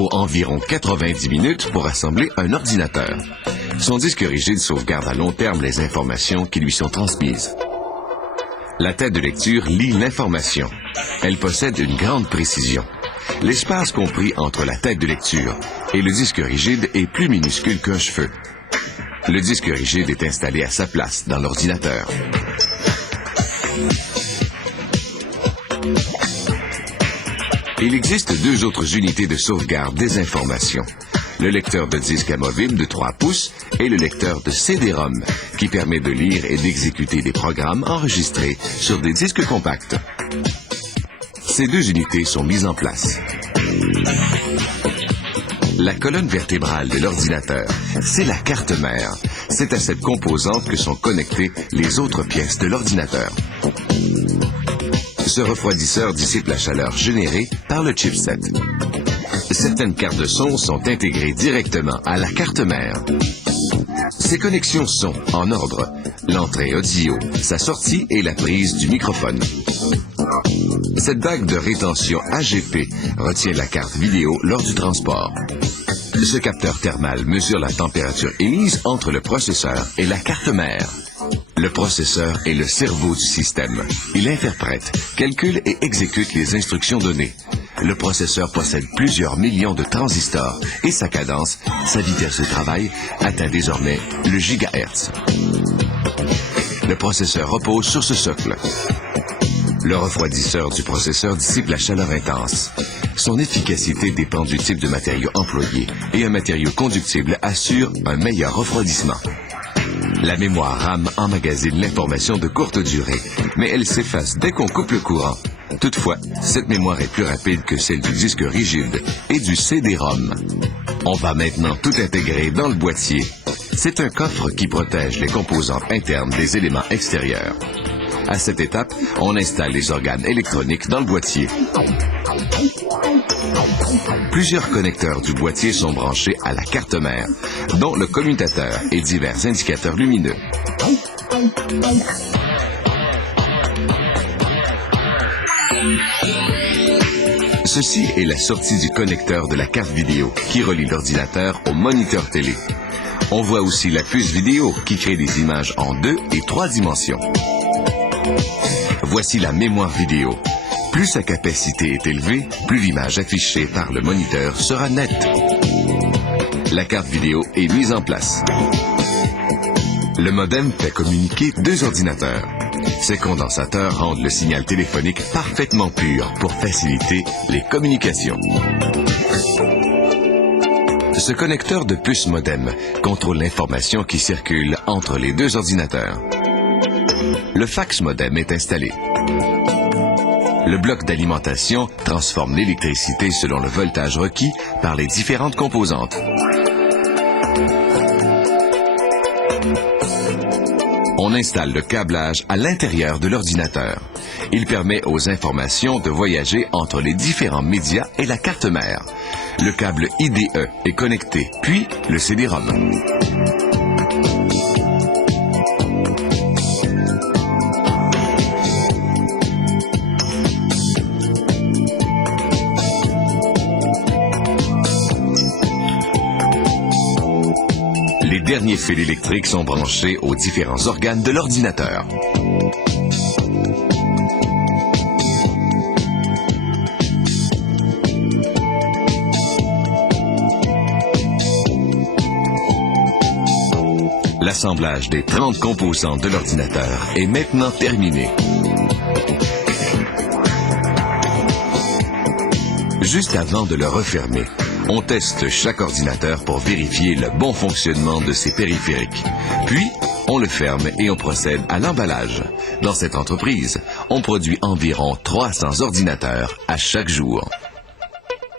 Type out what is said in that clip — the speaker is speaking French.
faut environ 90 minutes pour assembler un ordinateur. Son disque rigide sauvegarde à long terme les informations qui lui sont transmises. La tête de lecture lit l'information. Elle possède une grande précision. L'espace compris entre la tête de lecture et le disque rigide est plus minuscule qu'un cheveu. Le disque rigide est installé à sa place dans l'ordinateur. Il existe deux autres unités de sauvegarde des informations. Le lecteur de disque amovible de 3 pouces et le lecteur de CD-ROM, qui permet de lire et d'exécuter des programmes enregistrés sur des disques compacts. Ces deux unités sont mises en place. La colonne vertébrale de l'ordinateur, c'est la carte mère. C'est à cette composante que sont connectées les autres pièces de l'ordinateur. Ce refroidisseur dissipe la chaleur générée par le chipset. Certaines cartes de son sont intégrées directement à la carte mère. Ces connexions sont en ordre: l'entrée audio, sa sortie et la prise du microphone. Cette bague de rétention AGP retient la carte vidéo lors du transport. Ce capteur thermal mesure la température émise entre le processeur et la carte mère. Le processeur est le cerveau du système. Il interprète, calcule et exécute les instructions données. Le processeur possède plusieurs millions de transistors et sa cadence, sa vitesse de travail, atteint désormais le gigahertz. Le processeur repose sur ce socle. Le refroidisseur du processeur dissipe la chaleur intense. Son efficacité dépend du type de matériau employé et un matériau conductible assure un meilleur refroidissement. La mémoire RAM emmagasine l'information de courte durée, mais elle s'efface dès qu'on coupe le courant. Toutefois, cette mémoire est plus rapide que celle du disque rigide et du CD-ROM. On va maintenant tout intégrer dans le boîtier. C'est un coffre qui protège les composantes internes des éléments extérieurs. À cette étape, on installe les organes électroniques dans le boîtier. Plusieurs connecteurs du boîtier sont branchés à la carte mère, dont le commutateur et divers indicateurs lumineux. Ceci est la sortie du connecteur de la carte vidéo qui relie l'ordinateur au moniteur télé. On voit aussi la puce vidéo qui crée des images en 2 et 3 dimensions. Voici la mémoire vidéo. Plus sa capacité est élevée, plus l'image affichée par le moniteur sera nette. La carte vidéo est mise en place. Le modem fait communiquer deux ordinateurs. Ces condensateurs rendent le signal téléphonique parfaitement pur pour faciliter les communications. Ce connecteur de puce modem contrôle l'information qui circule entre les deux ordinateurs. Le fax modem est installé. Le bloc d'alimentation transforme l'électricité selon le voltage requis par les différentes composantes. On installe le câblage à l'intérieur de l'ordinateur. Il permet aux informations de voyager entre les différents médias et la carte mère. Le câble IDE est connecté, puis le CD-ROM. Les derniers fils électriques sont branchés aux différents organes de l'ordinateur. L'assemblage des 30 composantes de l'ordinateur est maintenant terminé. Juste avant de le refermer, on teste chaque ordinateur pour vérifier le bon fonctionnement de ses périphériques. Puis, on le ferme et on procède à l'emballage. Dans cette entreprise, on produit environ 300 ordinateurs à chaque jour.